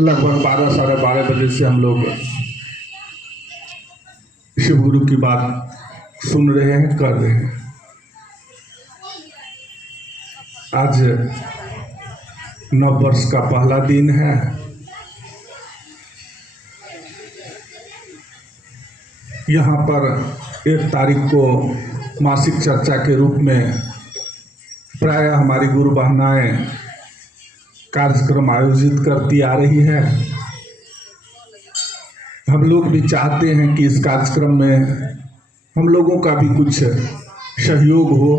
लगभग 12 साढ़े 12 बजे से हम लोग शिव गुरु की बात सुन रहे हैं, कर रहे हैं। आज नव वर्ष का पहला दिन है। यहाँ पर 1 तारीख को मासिक चर्चा के रूप में प्रायः हमारी गुरु बहनाएं कार्यक्रम आयोजित करती आ रही है। हम लोग भी चाहते हैं कि इस कार्यक्रम में हम लोगों का भी कुछ सहयोग हो।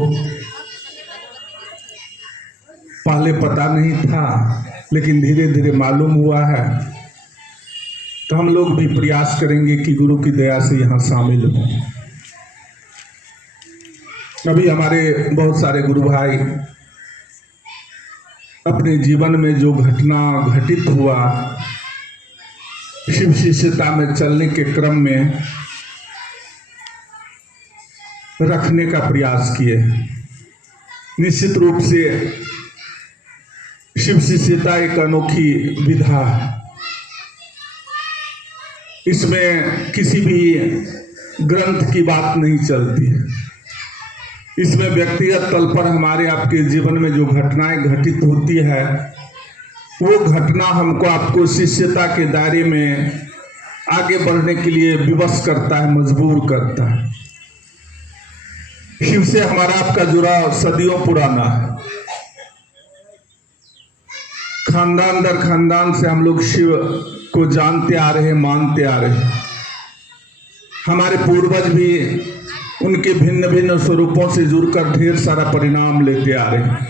पहले पता नहीं था, लेकिन धीरे धीरे मालूम हुआ है, तो हम लोग भी प्रयास करेंगे कि गुरु की दया से यहाँ शामिल हों। अभी हमारे बहुत सारे गुरु भाई अपने जीवन में जो घटना घटित हुआ, शिव शिष्यता में चलने के क्रम में रखने का प्रयास किए। निश्चित रूप से शिव शिष्यता एक अनोखी विधा है। इसमें किसी भी ग्रंथ की बात नहीं चलती है। इसमें व्यक्तिगत तल पर हमारे आपके जीवन में जो घटनाएं घटित होती है, वो घटना हमको आपको शिष्यता के दायरे में आगे बढ़ने के लिए विवश करता है, मजबूर करता है। शिव से हमारा आपका जुड़ाव सदियों पुराना है। खानदान दर खानदान से हम लोग शिव को जानते आ रहे हैं, मानते आ रहे हैं। हमारे पूर्वज भी उनके भिन्न भिन्न स्वरूपों से जुड़कर ढेर सारा परिणाम लेते आ रहे हैं।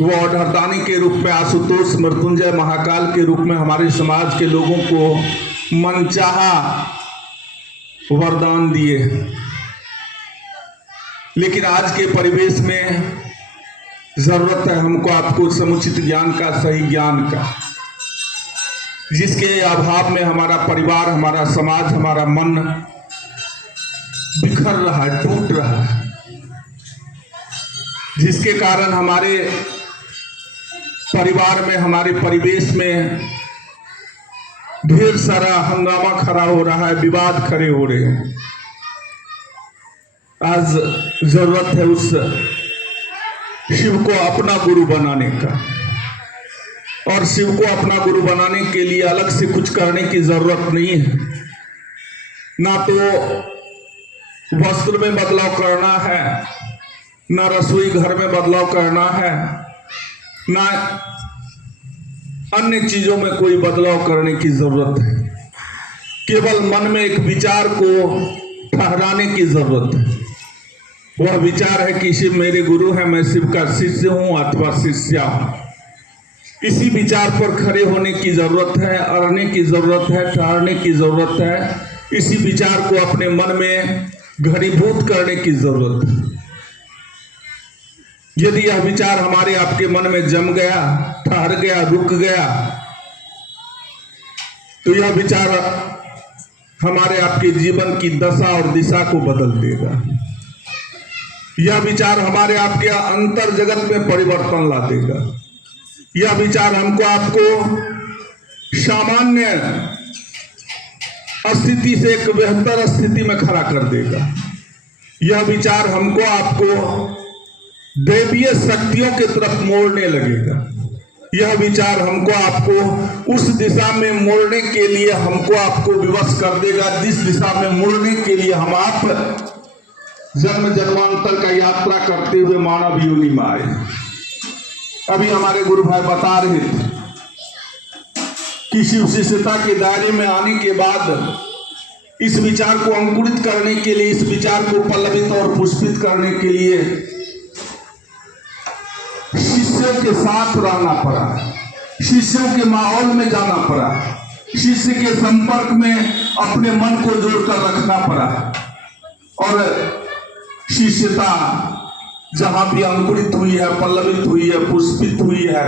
वो अवधानी के रूप में, आशुतोष, मृत्युंजय, महाकाल के रूप में हमारे समाज के लोगों को मनचाहा वरदान दिए। लेकिन आज के परिवेश में जरूरत है हमको आपको समुचित ज्ञान का, सही ज्ञान का, जिसके अभाव में हमारा परिवार, हमारा समाज, हमारा मन बिखर रहा है, टूट रहा है, जिसके कारण हमारे परिवार में, हमारे परिवेश में ढेर सारा हंगामा खड़ा हो रहा है, विवाद खड़े हो रहे हैं। आज जरूरत है उस शिव को अपना गुरु बनाने का, और शिव को अपना गुरु बनाने के लिए अलग से कुछ करने की जरूरत नहीं है। ना तो वस्त्र में बदलाव करना है, ना रसोई घर में बदलाव करना है, ना अन्य चीजों में कोई बदलाव करने की जरूरत है। केवल मन में एक विचार को ठहराने की जरूरत है। वह विचार है कि शिव मेरे गुरु हैं, मैं शिव का शिष्य हूं अथवा शिष्या हूं। इसी विचार पर खड़े होने की जरूरत है, अड़ने की जरूरत है, ठहरने की जरूरत है। इसी विचार को अपने मन में घनीभूत करने की जरूरत है। यदि यह विचार हमारे आपके मन में जम गया, ठहर गया, रुक गया, तो यह विचार हमारे आपके जीवन की दशा और दिशा को बदल देगा। यह विचार हमारे आपके अंतर जगत में परिवर्तन ला देगा। यह विचार हमको आपको सामान्य स्थिति से एक बेहतर स्थिति में खड़ा कर देगा। यह विचार हमको आपको दैवीय शक्तियों की तरफ मोड़ने लगेगा। यह विचार हमको आपको उस दिशा में मोड़ने के लिए हमको आपको विवश कर देगा, जिस दिशा में मोड़ने के लिए हम आप जन्म जन्मांतर का यात्रा करते हुए मानव योनि में आए। अभी हमारे गुरु भाई बता रहे थे कि शिव शिष्यता के दायरे में आने के बाद इस विचार को अंकुरित करने के लिए, इस विचार को पल्लवित और पुष्पित करने के लिए शिष्यों के साथ रहना पड़ा, शिष्यों के माहौल में जाना पड़ा, शिष्य के संपर्क में अपने मन को जोड़कर रखना पड़ा। और शिष्यता जहां भी अंकुरित हुई है, पल्लवित हुई है, पुष्पित हुई है,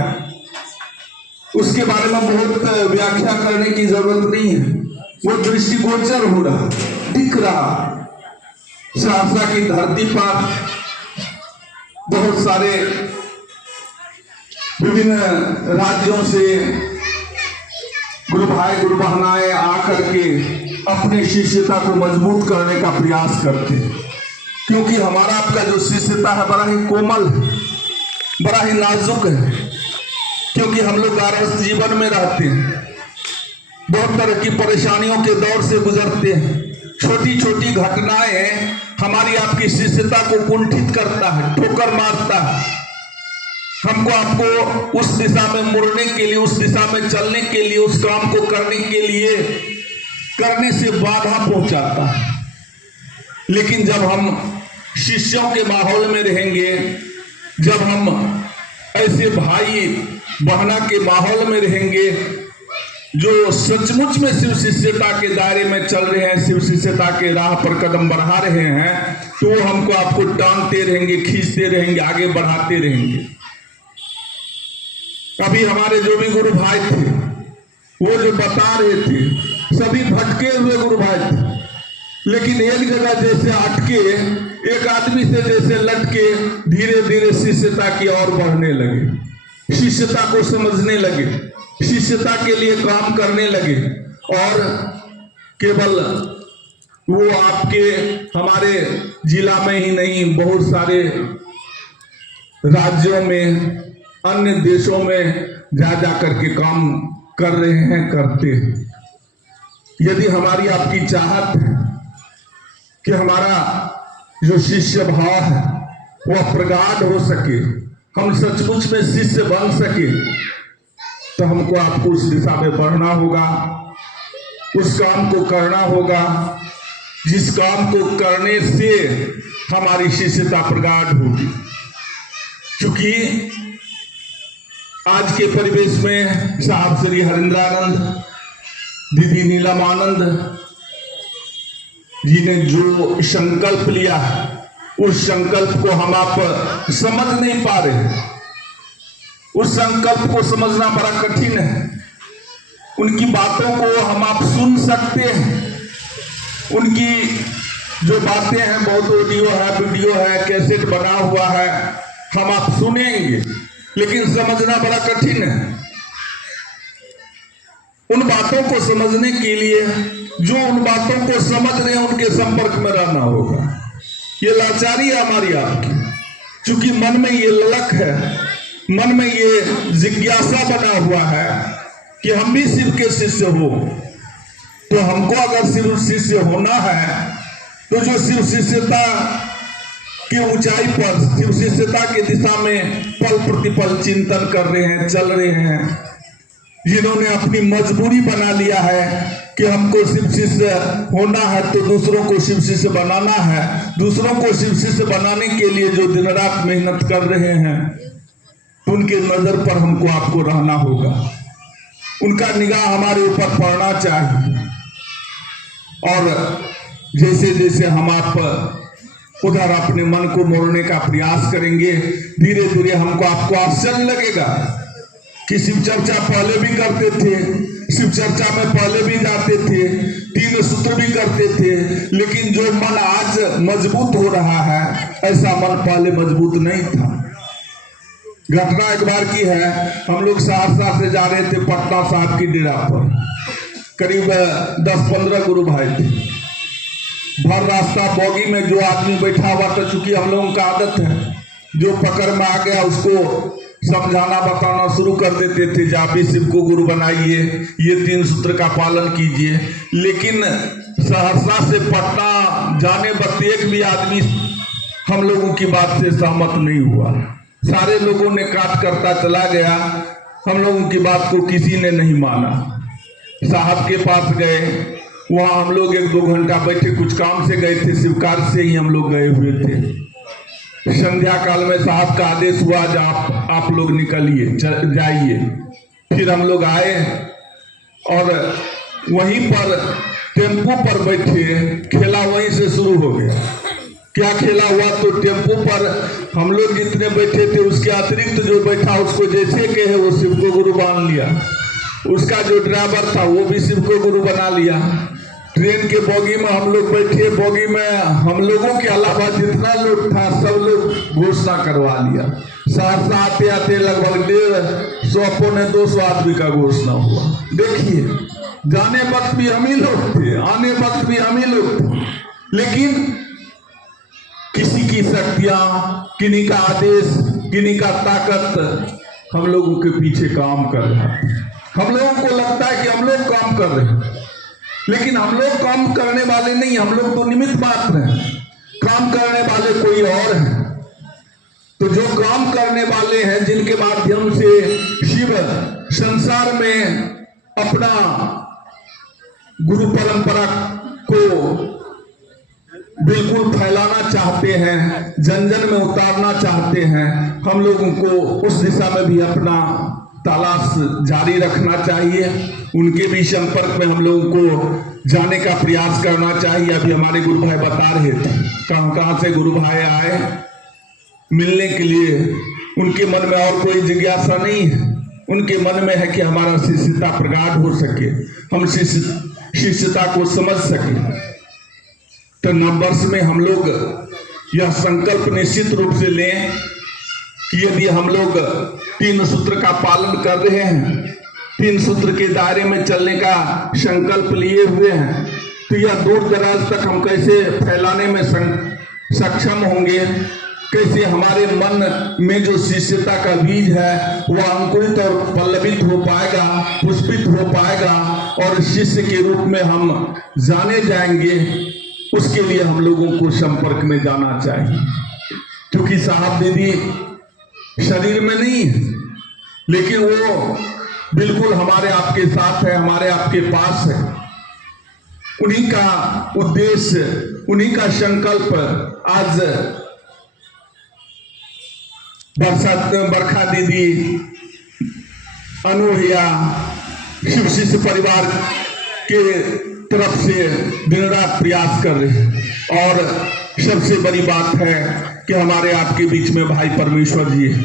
उसके बारे में बहुत व्याख्या करने की जरूरत नहीं है। वो दृष्टिगोचर हो रहा, दिख रहा। सहरसा की धरती पर बहुत सारे विभिन्न राज्यों से गुरु भाई गुरु बहनाएं आकर के अपने शिष्यता को मजबूत करने का प्रयास करते हैं, क्योंकि हमारा आपका जो शिष्यता है बड़ा ही कोमल है, बड़ा ही नाजुक है, क्योंकि हम लोग गारहस्थ जीवन में रहते हैं, बहुत तरह की परेशानियों के दौर से गुजरते हैं। छोटी छोटी घटनाएं हमारी आपकी शिष्यता को कुंठित करता है, ठोकर मारता है, हमको आपको उस दिशा में मुड़ने के लिए, उस दिशा में चलने के लिए, उस काम को करने के लिए करने से बाधा पहुंचाता है। लेकिन जब हम शिष्यों के माहौल में रहेंगे, जब हम ऐसे भाई बहना के माहौल में रहेंगे जो सचमुच में शिव शिष्यता के दायरे में चल रहे हैं, शिव शिष्यता के राह पर कदम बढ़ा रहे हैं, तो वो हमको आपको टांगते रहेंगे, खींचते रहेंगे, आगे बढ़ाते रहेंगे। अभी हमारे जो भी गुरु भाई थे वो जो बता रहे थे, सभी भटके हुए गुरु भाई थे, लेकिन एक जगह जैसे अटके, एक आदमी से जैसे लटके धीरे धीरे शिष्यता की ओर बढ़ने लगे, शिष्यता को समझने लगे, शिष्यता के लिए काम करने लगे। और केवल वो आपके हमारे जिला में ही नहीं, बहुत सारे राज्यों में, अन्य देशों में जा करके काम कर रहे हैं, करते हैं। यदि हमारी आपकी चाहत है कि हमारा जो शिष्य भाव है वह प्रगाढ़ हो सके, हम सचमुच में शिष्य बन सके, तो हमको आपको उस दिशा में बढ़ना होगा, उस काम को करना होगा जिस काम को करने से हमारी शिष्यता प्रगाढ़ होगी। क्योंकि आज के परिवेश में साहब श्री हरिंद्रानंद, दीदी नीलमानंद जी ने जो संकल्प लिया, उस संकल्प को हम आप समझ नहीं पा रहे। उस संकल्प को समझना बड़ा कठिन है। उनकी बातों को हम आप सुन सकते हैं, उनकी जो बातें हैं, बहुत ऑडियो है, वीडियो है, कैसेट बना हुआ है, हम आप सुनेंगे, लेकिन समझना बड़ा कठिन है। उन बातों को समझने के लिए जो उन बातों को समझ रहे हैं उनके संपर्क में रहना होगा। ये लाचारी है हमारी आपकी, क्योंकि मन में ये ललक है, मन में ये जिज्ञासा बना हुआ है कि हम भी शिव के शिष्य हो। तो हमको अगर शिव शिष्य होना है तो जो शिव शिष्यता की ऊंचाई पर, शिव शिष्यता की दिशा में पल प्रतिपल चिंतन कर रहे हैं, चल रहे हैं, जिन्होंने अपनी मजबूरी बना लिया है कि हमको शिव शिष्य होना है तो दूसरों को शिव शिष्य बनाना है, दूसरों को शिव शिष्य बनाने के लिए जो दिन रात मेहनत कर रहे हैं, उनके नजर पर हमको आपको रहना होगा, उनका निगाह हमारे ऊपर पड़ना चाहिए। और जैसे जैसे हम आप उधर अपने मन को मोड़ने का प्रयास करेंगे, धीरे धीरे हमको आपको आश्चर्य लगेगा कि शिव चर्चा पहले भी करते थे, शिव चर्चा में पहले भी जाते थे, 3 सूत्र भी करते थे, लेकिन जो मन आज मजबूत हो रहा है, ऐसा मन पहले मजबूत नहीं था। घटना एक बार की है, हम लोग सहरसा से जा रहे थे पटना साहब की डेरा पर, करीब 10-15 गुरु भाई थे। भर रास्ता बोगी में जो आदमी बैठा हुआ था, चूंकि हम लोगों का आदत है, जो पकड़ में आ गया उसको समझाना बताना शुरू कर देते थे, जब भी शिव को गुरु बनाइए, ये 3 सूत्र का पालन कीजिए। लेकिन सहरसा से पटना जाने वक्त एक भी आदमी हम लोगों की बात से सहमत नहीं हुआ, सारे लोगों ने काट करता चला गया, हम लोगों की बात को किसी ने नहीं माना। साहब के पास गए, वहाँ हम लोग 1-2 घंटा बैठे, कुछ काम से गए थे, शिवकार से ही हम लोग गए हुए थे। संध्या काल में साहब का आदेश हुआ, आप लोग निकलिए, जाइए। फिर हम लोग आए और वहीं पर टेम्पो पर बैठे, खेला वहीं से शुरू हो गया। क्या खेला हुआ, तो टेम्पो पर हम लोग जितने बैठे थे उसके अतिरिक्त जो बैठा उसको जैसे कहे वो शिव को गुरु मान लिया, उसका जो ड्राइवर था वो भी शिव को गुरु बना लिया। ट्रेन के बोगी में हम लोग बैठे, बोगी में हम लोगों के अलावा जितना लोग था सब लोग घोषणा करवा लिया। सहरसा आते आते लगभग 150-200 आदमी का घोषणा हुआ। देखिए, जाने वक्त भी हम ही लोग थे, आने वक्त भी हम ही लोग थे, लेकिन किसी की शक्तियां, किन्हीं का आदेश, किन्हीं का ताकत हम लोगों के पीछे काम कर रहा है। हम लोगों को लगता है कि हम लोग काम कर रहे हैं, लेकिन हम लोग काम करने वाले नहीं, हम लोग तो निमित्त मात्र हैं। काम करने वाले कोई और हैं। तो जो काम करने वाले हैं, जिनके माध्यम से शिव संसार में अपना गुरु परंपरा को बिल्कुल फैलाना चाहते हैं, जन जन में उतारना चाहते हैं, हम लोगों को उस दिशा में भी अपना तलाश जारी रखना चाहिए। उनके भी संपर्क में हम लोगों को जाने का प्रयास करना चाहिए। अभी हमारे गुरु भाई बता रहे थे कहां कहां से गुरु भाई आए मिलने के लिए। उनके मन में और कोई जिज्ञासा नहीं है, उनके मन में है कि हमारा शिष्यता प्रगाढ़ हो सके, हम शिष्यता को समझ सके। तो नववर्ष में हम लोग यह संकल्प निश्चित रूप से लें कि यदि हम लोग 3 सूत्र का पालन कर रहे हैं, 3 सूत्र के दायरे में चलने का संकल्प लिए हुए हैं, तो यह दूर दराज तक हम कैसे फैलाने में सक्षम होंगे, कैसे हमारे मन में जो शिष्यता का बीज है वह अंकुरित और पल्लवित हो पाएगा, पुष्पित हो पाएगा और शिष्य के रूप में हम जाने जाएंगे। उसके लिए हम लोगों को संपर्क में जाना चाहिए, क्योंकि साहब दीदी शरीर में नहीं है, लेकिन वो बिल्कुल हमारे आपके साथ है, हमारे आपके पास है। उन्हीं का उद्देश्य, उन्हीं का संकल्प आज बरखा दीदी, अनु भैया, शिव शिष्य परिवार के तरफ से दिन रात प्रयास कर रहे हैं। और सबसे बड़ी बात है कि हमारे आपके बीच में भाई परमेश्वर जी है,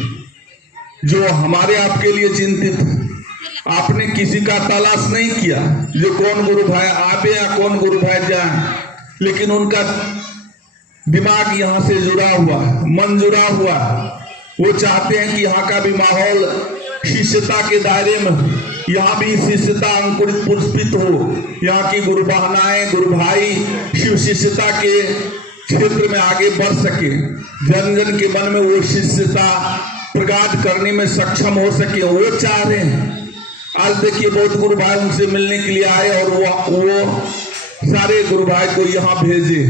जो हमारे आपके लिए चिंतित है। आपने किसी का तलाश नहीं किया जो कौन गुरु भाई आवे या कौन गुरु भाई जाए, लेकिन उनका दिमाग यहाँ से जुड़ा हुआ, मन जुड़ा हुआ। वो चाहते हैं कि यहाँ का भी माहौल शिष्यता के दायरे में, यहाँ भी शिष्यता अंकुरित पुष्पित हो, यहाँ की गुरु बहनाएं, गुरु भाई शिव शिष्यता के क्षेत्र में आगे बढ़ सके, जन जन के मन में वो शिष्यता प्रगाढ़ करने में सक्षम हो सके, वो चाह रहे हैं। आज देखिए बहुत गुरु भाई उनसे मिलने के लिए आए और वो सारे गुरु भाई को यहाँ भेजे,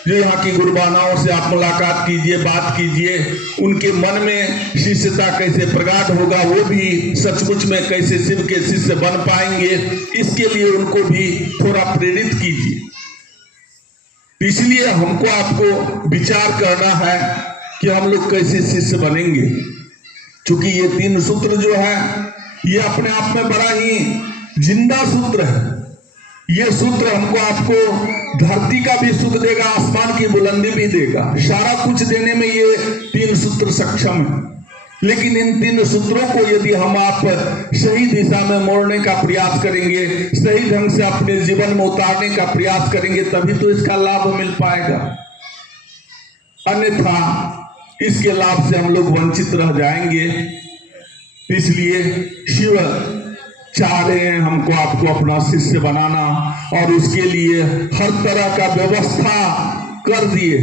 जो यहाँ की गुरुबानाओं से आप मुलाकात कीजिए, बात कीजिए, उनके मन में शिष्यता कैसे प्रगाढ़ होगा, वो भी सचमुच में कैसे शिव के शिष्य बन पाएंगे, इसके लिए उनको भी थोड़ा प्रेरित कीजिए। इसलिए हमको आपको विचार करना है कि हम लोग कैसे शिष्य बनेंगे, क्योंकि ये 3 सूत्र जो है ये अपने आप में बड़ा ही जिंदा सूत्र है। ये सूत्र हमको आपको धरती का भी सुख देगा, आसमान की बुलंदी भी देगा, सारा कुछ देने में ये 3 सूत्र सक्षम है। लेकिन इन 3 सूत्रों को यदि हम आप सही दिशा में मोड़ने का प्रयास करेंगे, सही ढंग से अपने जीवन में उतारने का प्रयास करेंगे, तभी तो इसका लाभ मिल पाएगा। अन्यथा इसके लाभ से हम लोग वंचित रह जाएंगे। इसलिए शिव चाह रहे हैं हमको आपको अपना शिष्य बनाना, और उसके लिए हर तरह का व्यवस्था कर दिए।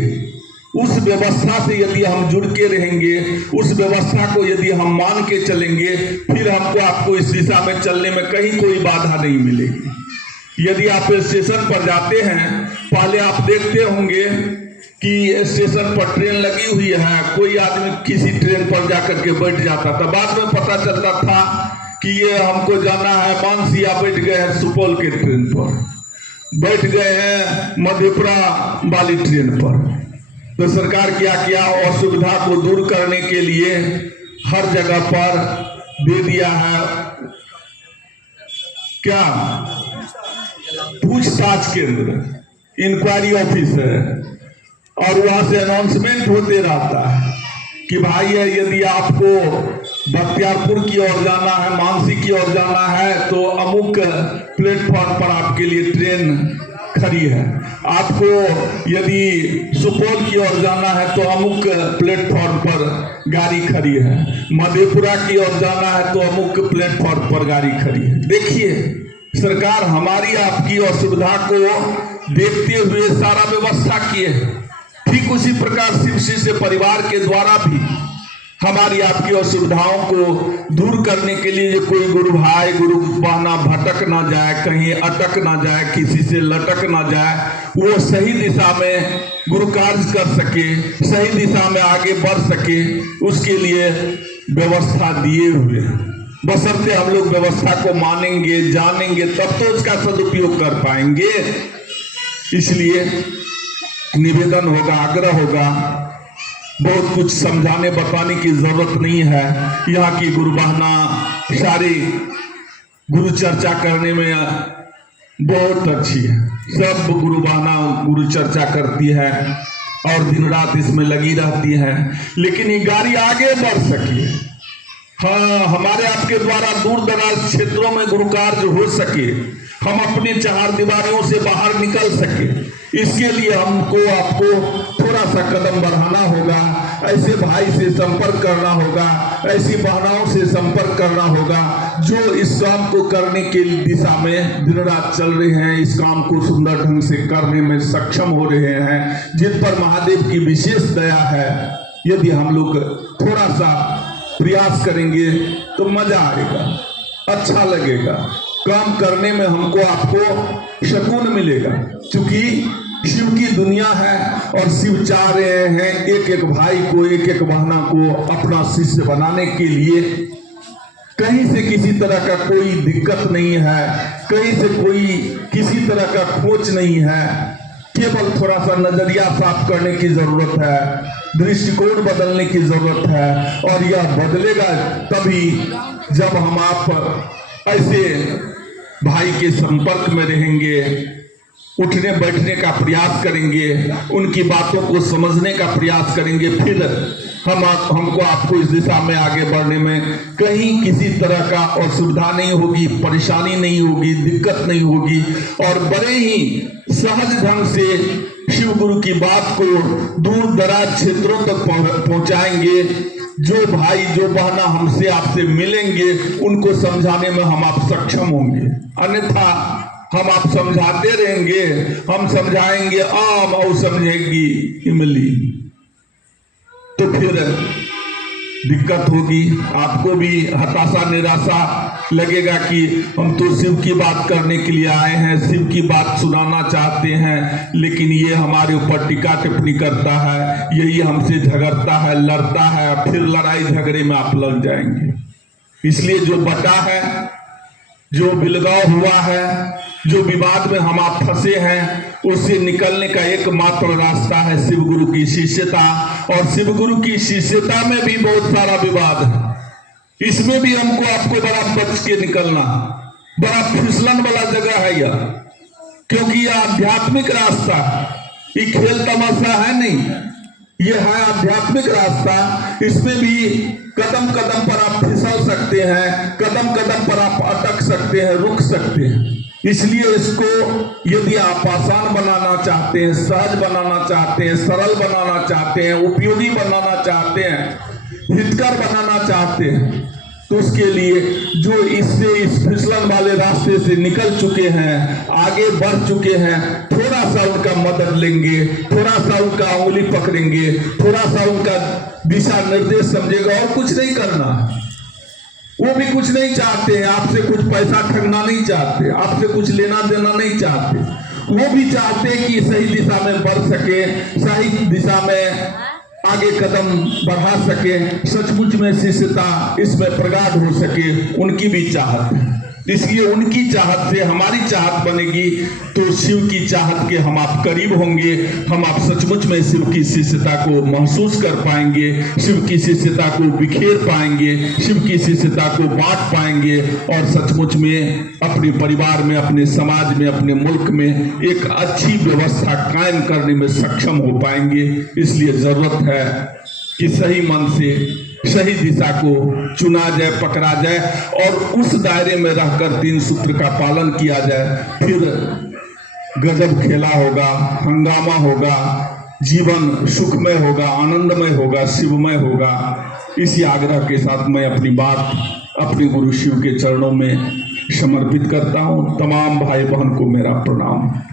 उस व्यवस्था से यदि हम जुड़ के रहेंगे, उस व्यवस्था को यदि हम मान के चलेंगे, फिर हमको आपको इस दिशा में चलने में कहीं कोई बाधा नहीं मिलेगी। यदि आप स्टेशन पर जाते हैं, पहले आप देखते होंगे कि स्टेशन पर ट्रेन लगी हुई है, कोई आदमी किसी ट्रेन पर जाकर के बैठ जाता था, बाद में पता चलता था कि ये हमको जाना है मानसिया, बैठ गए हैं सुपौल के ट्रेन पर, बैठ गए हैं मधेपुरा वाली ट्रेन पर। तो सरकार क्या किया, असुविधा को दूर करने के लिए हर जगह पर दे दिया है क्या, पूछताछ केंद्र, इंक्वायरी ऑफिस है, और वहां से अनाउंसमेंट होते रहता है कि भाई यदि आपको बख्तियारपुर की ओर जाना है, मानसी की ओर जाना है, तो अमुक प्लेटफॉर्म पर आपके लिए ट्रेन खड़ी है। आपको यदि सुपौल की ओर जाना है तो अमुक प्लेटफॉर्म पर गाड़ी खड़ी है, मधेपुरा की ओर जाना है तो अमुक प्लेटफॉर्म पर गाड़ी खड़ी है। देखिए, सरकार हमारी आपकी असुविधा को देखते हुए सारा व्यवस्था किए। ठीक उसी प्रकार शिव शिष्य परिवार के द्वारा भी हमारी आपकी असुविधाओं को दूर करने के लिए कोई गुरु भाई गुरु बहना भटक ना जाए, कहीं अटक ना जाए, किसी से लटक ना जाए, वो सही दिशा में गुरु कार्य कर सके, सही दिशा में आगे बढ़ सके, उसके लिए व्यवस्था दिए हुए। बशर्ते हम लोग व्यवस्था को मानेंगे, जानेंगे, तब तो उसका सदुपयोग कर पाएंगे। इसलिए निवेदन होगा, आग्रह होगा, बहुत कुछ समझाने बताने की जरूरत नहीं है। यहाँ की गुरु बहना सारी गुरु चर्चा करने में बहुत अच्छी है। सब गुरु बहना गुरु चर्चा करती है और दिन रात इसमें लगी रहती है, लेकिन ये गाड़ी आगे बढ़ सके, हाँ, हमारे आपके द्वारा दूर दराज क्षेत्रों में गुरु कार्य हो सके, हम अपने चार दीवारों से बाहर निकल सके, इसके लिए हमको आपको थोड़ा सा कदम बढ़ाना होगा। ऐसे भाई से संपर्क करना होगा, ऐसी बहनाओं से संपर्क करना होगा जो इस काम को करने के दिशा में दिन रात चल रहे हैं, इस काम को सुंदर ढंग से करने में सक्षम हो रहे हैं, जिन पर महादेव की विशेष दया है। यदि हम लोग थोड़ा सा प्रयास करेंगे तो मजा आएगा, अच्छा लगेगा, काम करने में हमको आपको सुकून मिलेगा। क्योंकि शिव की दुनिया है और शिव चाह रहे हैं एक एक भाई को, एक एक बहना को अपना शिष्य बनाने के लिए। कहीं से किसी तरह का कोई दिक्कत नहीं है, कहीं से कोई किसी तरह का खोज नहीं है, केवल थोड़ा सा नजरिया साफ करने की जरूरत है, दृष्टिकोण बदलने की जरूरत है। और यह बदलेगा तभी जब हम आप ऐसे भाई के संपर्क में रहेंगे, उठने बैठने का प्रयास करेंगे, उनकी बातों को समझने का प्रयास करेंगे, फिर हमको आपको इस दिशा में आगे बढ़ने में कहीं किसी तरह का असुविधा नहीं होगी, परेशानी नहीं होगी, दिक्कत नहीं होगी, और बड़े ही सहज ढंग से शिव गुरु की बात को दूर दराज क्षेत्रों तक पहुंचाएंगे। जो भाई जो बहना हमसे आपसे मिलेंगे उनको समझाने में हम आप सक्षम होंगे, अन्यथा हम आप समझाते रहेंगे, हम समझाएंगे आम और समझेगी इमली, तो फिर दिक्कत होगी। आपको भी हताशा निराशा लगेगा कि हम तो शिव की बात करने के लिए आए हैं, शिव की बात सुनाना चाहते हैं, लेकिन ये हमारे ऊपर टीका टिप्पणी करता है, यही हमसे झगड़ता है, लड़ता है, फिर लड़ाई झगड़े में आप लग जाएंगे। इसलिए जो बटा है, जो बिलगाव हुआ है, जो विवाद में हम आप फंसे हैं, उससे निकलने का एकमात्र रास्ता है शिव गुरु की शिष्यता। और शिव गुरु की शिष्यता में भी बहुत सारा विवाद है, इसमें भी हमको आपको बड़ा बच के निकलना, बड़ा फिसलन वाला जगह है यह, क्योंकि यह आध्यात्मिक रास्ता है, ये खेल तमाशा है नहीं, यह है आध्यात्मिक रास्ता। इसमें भी कदम कदम पर आप फिसल सकते हैं, कदम कदम पर आप अटक सकते हैं, रुक सकते हैं। इसलिए इसको यदि आप आसान बनाना चाहते हैं, सहज बनाना चाहते हैं, सरल बनाना चाहते हैं, उपयोगी बनाना चाहते हैं, हितकर बनाना चाहते हैं, तो उसके लिए जो इससे इस फिसलन वाले रास्ते से निकल चुके हैं, आगे बढ़ चुके हैं, थोड़ा सा उनका मदद लेंगे, थोड़ा सा उनका उंगली पकड़ेंगे, थोड़ा सा उनका दिशा निर्देश समझेगा, और कुछ नहीं करना। वो भी कुछ नहीं चाहते, आपसे कुछ पैसा ठगना नहीं चाहते, आपसे कुछ लेना देना नहीं चाहते, वो भी चाहते कि सही दिशा में बढ़ सके, सही दिशा में आगे कदम बढ़ा सके, सचमुच में शिष्यता इसमें प्रगाढ़ हो सके, उनकी भी चाहत है। इसलिए उनकी चाहत से हमारी चाहत बनेगी, तो शिव की चाहत के हम आप करीब होंगे, हम आप सचमुच में शिव की शिष्यता को महसूस कर पाएंगे, शिव की शिष्यता को बिखेर पाएंगे, शिव की शिष्यता को बांट पाएंगे, और सचमुच में अपने परिवार में, अपने समाज में, अपने मुल्क में एक अच्छी व्यवस्था कायम करने में सक्षम हो पाएंगे। इसलिए जरूरत है कि सही मन से सही दिशा को चुना जाए, पकड़ा जाए, और उस दायरे में रहकर 3 सूत्र का पालन किया जाए। फिर गजब खेला होगा, हंगामा होगा, जीवन सुखमय होगा, आनंदमय होगा, शिवमय होगा। इसी आग्रह के साथ मैं अपनी बात अपने गुरु शिव के चरणों में समर्पित करता हूँ। तमाम भाई बहन को मेरा प्रणाम।